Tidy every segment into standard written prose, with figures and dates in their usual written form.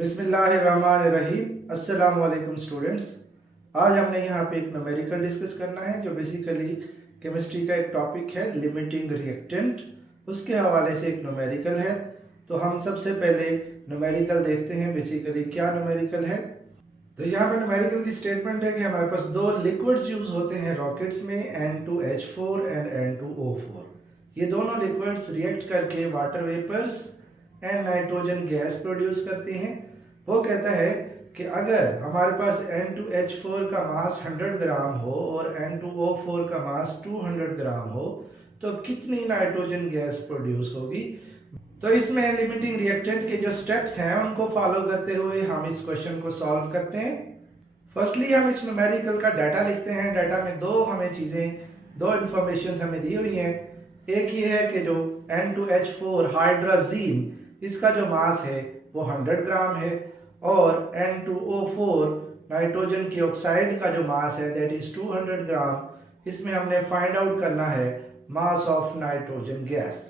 बिस्मिल्लाहिर्रहमानिर्रहीम। अस्सलाम वालेकुम स्टूडेंट्स। आज हमने यहाँ पे एक न्यूमेरिकल डिस्कस करना है जो बेसिकली केमिस्ट्री का एक टॉपिक है लिमिटिंग रिएक्टेंट। उसके हवाले से एक न्यूमेरिकल है। तो हम सबसे पहले न्यूमेरिकल देखते हैं बेसिकली क्या न्यूमेरिकल है। तो यहाँ पे न्यूमेरिकल की स्टेटमेंट है कि हमारे पास दो लिक्विड्स यूज होते हैं रॉकेट्स में, N2H4 एंड N2O4। ये दोनों लिक्विड्स रिएक्ट करके water vapours and nitrogen gas produce करते हैं। वो कहता है कि अगर हमारे पास N2H4 का मास 100 ग्राम हो और N2O4 का मास 200 ग्राम हो तो कितनी नाइट्रोजन गैस प्रोड्यूस होगी। तो इसमें लिमिटिंग रिएक्टेंट के जो स्टेप्स हैं उनको फॉलो करते हुए हम इस क्वेश्चन को सॉल्व करते हैं। फर्स्टली हम इस न्यूमेरिकल का डाटा लिखते हैं। डाटा में दो इंफॉर्मेशन हमें दी हुई हैं। एक ये है कि जो N2H4 हाइड्राजीन इसका जो मास है वो 100 ग्राम है और N2O4 नाइट्रोजन की ऑक्साइड का जो मास है दैट इज 200 ग्राम। इसमें हमने फाइंड आउट करना है मास ऑफ नाइट्रोजन गैस।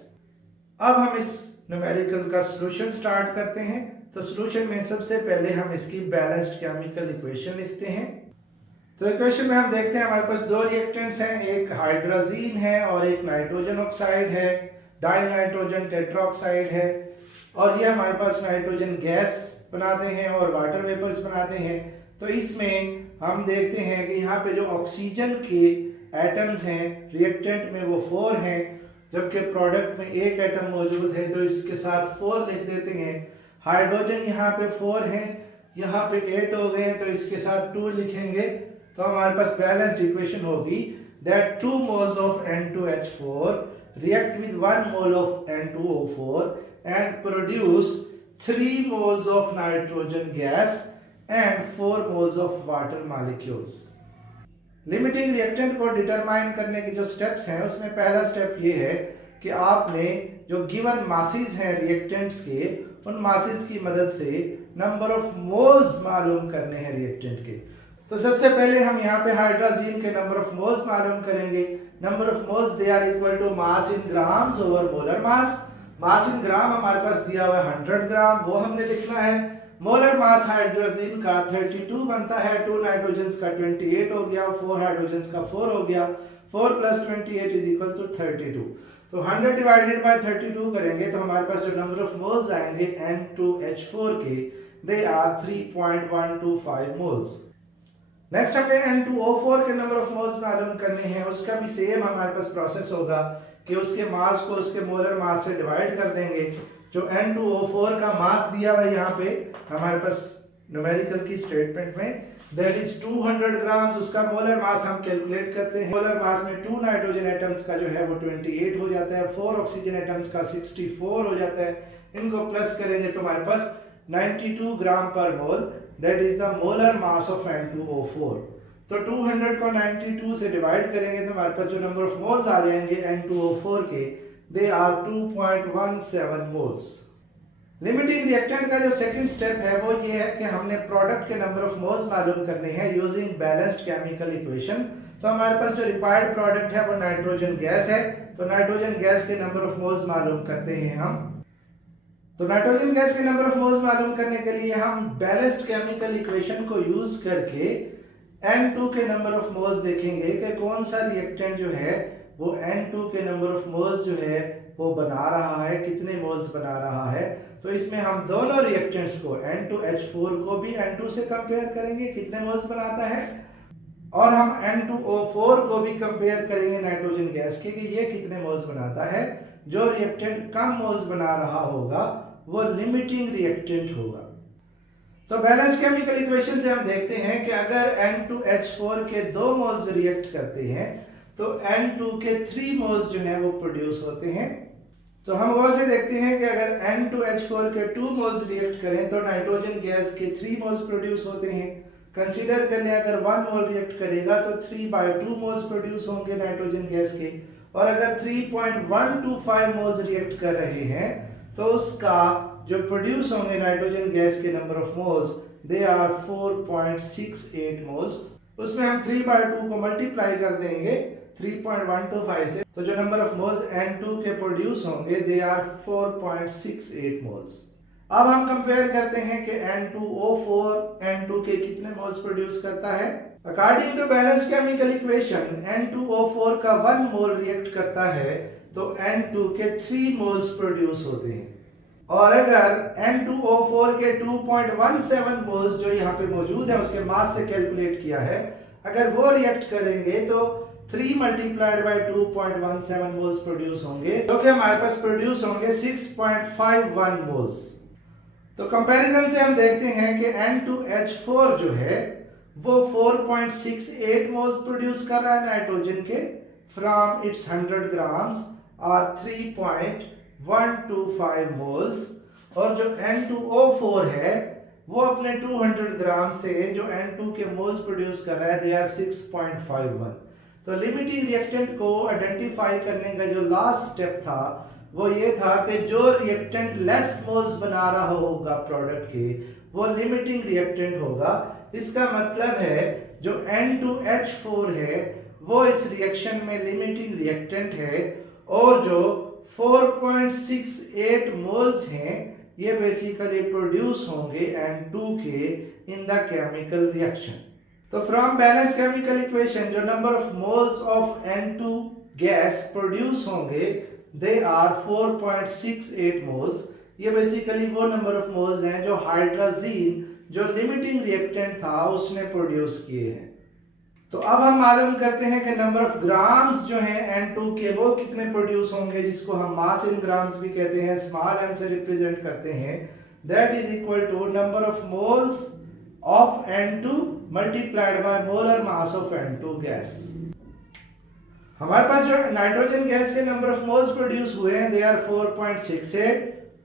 अब हम इस न्यूमेरिकल का सॉल्यूशन स्टार्ट करते हैं। तो सॉल्यूशन में सबसे पहले हम इसकी बैलेंस्ड केमिकल इक्वेशन लिखते हैं। तो इक्वेशन में हम देखते हैं हमारे पास दो रिएक्टेंट्स हैं, एक हाइड्राजीन है और एक नाइट्रोजन ऑक्साइड है, डाई नाइट्रोजन टेट्राऑक्साइड है। और ये हमारे पास नाइट्रोजन गैस बनाते हैं और वाटर वेपर्स बनाते हैं। तो इसमें हम देखते हैं कि यहाँ पे जो ऑक्सीजन के एटम्स हैं रिएक्टेंट में वो 4 हैं, जबकि प्रोडक्ट में एक एटम मौजूद है तो इसके साथ 4 लिख देते हैं। हाइड्रोजन यहाँ पे 4 है, यहाँ पे 8 हो गए तो इसके साथ 2 लिखेंगे। तो हमारे पास बैलेंस्ड इक्वेशन होगी that 2 moles of N2H4 react with 1 mole of N2O4 and produce 3 moles of nitrogen gas and 4 moles of water molecules। Limiting reactant को डिटरमाइन करने के जो स्टेप्स हैं उसमें पहला स्टेप ये है कि आपने जो गिवन मासेस हैं रिएक्टेंट्स के उन मासेस की मदद से नंबर ऑफ मोल्स मालूम करने हैं रिएक्टेंट के। तो सबसे पहले हम यहाँ पे हाइड्राजीन के नंबर ऑफ मोल्स मालूम करेंगे। Number of moles they are equal to mass in grams over molar mass. Mass in gram हमारे पास दिया हुआ है 100 ग्राम, वो हमने लिखना है। मोलर मास हाइड्रोजन का 32 बनता है, 2 नाइट्रोजन का 28 हो गया, 4 हाइड्रोजन का 4 हो गया। 4 + 28 इज इक्वल टू 32। तो 100 डिवाइडेड बाय 32 करेंगे तो हमारे पास जो नंबर ऑफ मोल्स आएंगे N2H4 के दे आर 3.125 मोल्स। नेक्स्ट हमें N2O4 के नंबर ऑफ मोल्स मालूम करने हैं। उसका भी सेम हमारे पास प्रोसेस होगा कि उसके मास को उसके मोलर मास से डिवाइड कर देंगे। जो N2O4 का मास दिया हुआ है यहाँ पे हमारे पास न्यूमेरिकल की स्टेटमेंट में दैट इज 200 ग्राम्स, उसका मोलर मास हम कैलकुलेट करते हैं। मोलर मास में 2 नाइट्रोजन एटम्स का जो है वो 28 हो जाता है, 4 ऑक्सीजन एटम्स का 64 हो जाता है। इनको प्लस करेंगे तो हमारे पास 92 ग्राम पर मोल that is the molar mass of N2O4। तो 200 को 92 से डिवाइड करेंगे तो हमारे पास जो नंबर ऑफ मोल्स आ जाएंगे N2O4 के they are 2.17 moles. Limiting reactant का जो सेकंड स्टेप है वो ये है कि हमने प्रोडक्ट के नंबर ऑफ मोल्स मालूम करने हैं यूजिंग बैलेंस्ड केमिकल इक्वेशन। तो हमारे पास जो रिक्वायर्ड प्रोडक्ट है वो नाइट्रोजन गैस है। तो नाइट्रोजन गैस के नंबर ऑफ मोल्स मालूम करते हैं हम। तो नाइट्रोजन गैस के नंबर ऑफ मोल्स मालूम करने के लिए हम बैलेंस्ड केमिकल इक्वेशन को यूज करके N2 के नंबर ऑफ मोल्स देखेंगे कि कौन सा रिएक्टेंट जो है वो N2 के नंबर ऑफ मोल्स जो है वो बना रहा है, कितने मोल्स बना रहा है। तो इसमें हम दोनों रिएक्टेंट्स को N2H4 को भी N2 से कंपेयर करेंगे कितने मोल्स बनाता है, और हम N2O4 को भी कंपेयर करेंगे नाइट्रोजन गैस के कि ये कितने मोल्स बनाता है। जो रिएक्टेंट कम मोल्स बना रहा होगा वो लिमिटिंग रिएक्टेंट होगा। तो बैलेंस्ड केमिकल इक्वेशन से हम देखते हैं कि अगर N2H4 के 2 मोल्स रिएक्ट करते हैं तो N2 के 3 मोल्स जो हैं वो प्रोड्यूस होते हैं। तो हम गौर से देखते हैं कि अगर N2H4 के 2 मोल्स रिएक्ट करें तो नाइट्रोजन गैस के 3 मोल्स प्रोड्यूस होते हैं। कंसीडर कर लें अगर 1 मोल रिएक्ट करेगा तो 3/2 मोल्स प्रोड्यूस होंगे नाइट्रोजन गैस के। और अगर 3.125 मोल्स रिएक्ट कर रहे हैं तो उसका जो प्रोड्यूस होंगे नाइट्रोजन गैस के number of moles they are 4.68 moles. उसमें हम 3/2 को मल्टीप्लाई कर देंगे 3.125 से, तो जो नंबर ऑफ मोल्स N2 के प्रोड्यूस होंगे दे आर 4.68 मोल्स। अब हम कंपेयर करते हैं कि N2O4 N2 के कितने मोल्स प्रोड्यूस करता है। According to balanced chemical equation N2O4 का 1 मोल रिएक्ट करता है तो N2 के 3 मोल्स प्रोड्यूस होते हैं, और अगर N2O4 के 2.17 मोल्स जो यहाँ पे मौजूद है उसके मास से कैलकुलेट किया है, अगर वो रिएक्ट करेंगे तो 3 मल्टीप्लाइड बाय 2.17 मोल्स प्रोड्यूस होंगे, जो कि हमारे पास प्रोड्यूस होंगे 6.51 मोल्स। तो कंपैरिजन से हम देखते हैं कि N2H4 जो है वो 4.68 मोल्स प्रोड्यूस कर रहा है नाइट्रोजन के फ्रॉम इट्स 100 ग्राम्स और 3.125 मोल्स, और जो N2O4 है वो अपने 200 ग्राम से जो N2 के मोल्स प्रोड्यूस कर रहा है दे आर 6.51। तो लिमिटिंग रिएक्टेंट को आइडेंटिफाई करने का जो लास्ट स्टेप था वो ये था कि जो रिएक्टेंट लेस मोल्स बना रहा होगा प्रोडक्ट के वो लिमिटिंग रिएक्टेंट होगा। इसका मतलब है जो N2H4 है वो इस रिएक्शन में लिमिटिंग रिएक्टेंट है, और जो 4.68 मोल्स हैं ये बेसिकली प्रोड्यूस होंगे N2 के इन द केमिकल रिएक्शन। तो फ्रॉम बैलेंस्ड केमिकल इक्वेशन जो number of moles of N2 gas produce होंगे दे आर 4.68 मोल्स। ये बेसिकली वो नंबर ऑफ मोल्स हैं जो हाइड्रोजीन जो लिमिटिंग रिएक्टेंट था उसने प्रोड्यूस किए हैं। तो अब हम मालूम करते हैं कि नंबर ऑफ ग्राम्स जो हैं N2 के वो कितने प्रोड्यूस होंगे, जिसको हम मास इन ग्राम्स भी कहते हैं, स्मॉल m से रिप्रेजेंट करते हैं। That is equal to number of moles of N2 multiplied by molar mass of N2 gas. हमारे पास जो नाइट्रोजन गैस के नंबर ऑफ मोल्स प्रोड्यूस हुए हैं दे आर 4.68,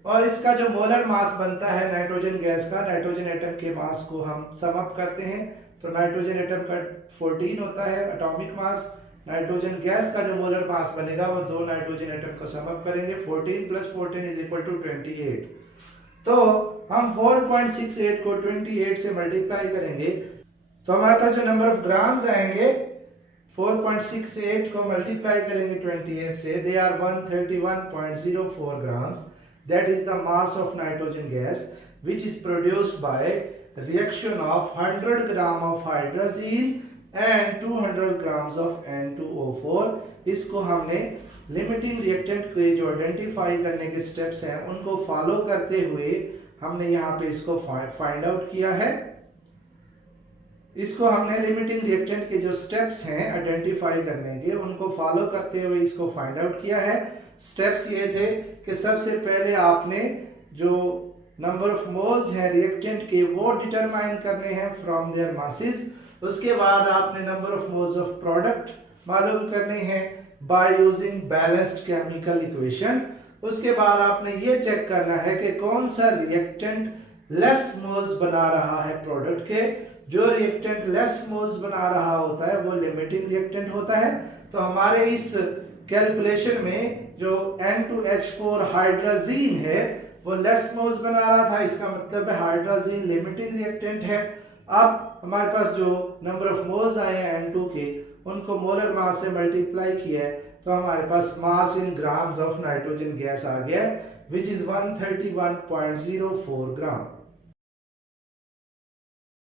और इसका जो मोलर मास बनता है नाइट्रोजन गैस का, नाइट्रोजन एटम के मास को हम सम अप करते हैं तो नाइट्रोजन एटम का 14 होता है एटॉमिक मास। नाइट्रोजन गैस का जो मोलर मास बनेगा वो दो नाइट्रोजन एटम को सम अप करेंगे, 14 प्लस 14 इज इक्वल टू 28। तो हम 4.68 को 28 से मल्टीप्लाई करेंगे तो हमारे पास जो नंबर ऑफ ग्राम्स आएंगे 4.68 को मल्टीप्लाई करेंगे 28 से, they are 131.04 grams. That is the mass of nitrogen gas which is produced by reaction of 100 gram of hydrazine and 200 grams of N2O4। इसको हमने लिमिटिंग रिएक्टेंट के जो आइडेंटिफाई करने के स्टेप्स हैं उनको फॉलो करते हुए हमने यहाँ पे इसको फाइंड आउट किया है। इसको हमने लिमिटिंग रिएक्टेंट के जो स्टेप्स हैं आइडेंटिफाई करने के उनको फॉलो करते हुए इसको फाइंड आउट किया है। स्टेप्स ये थे कि सबसे पहले आपने जो नंबर ऑफ मोल्स हैं रिएक्टेंट के वो डिटरमाइन करने हैं फ्रॉम देयर मासेस। उसके बाद आपने number of moles of product मालूम करने हैं by using balanced chemical equation. उसके बाद आपने ये चेक करना है कि कौन सा रिएक्टेंट लेस मोल्स बना रहा है प्रोडक्ट के। जो रिएक्टेंट लेस मोल्स बना रहा होता है वो लिमिटिंग रिएक्टेंट होता है। तो हमारे इस कैलकुलेशन में जो N2H4 हाइड्रोजीन है वो लेस मोल्स बना रहा था, इसका मतलब है हाइड्रोजीन लिमिटिंग रिएक्टेंट है। अब हमारे पास जो नंबर ऑफ मोल्स आए हैं N2 के उनको मोलर मास से मल्टीप्लाई किया है तो हमारे पास mass in grams of nitrogen gas आ गया है विच इज 131.04 ग्राम।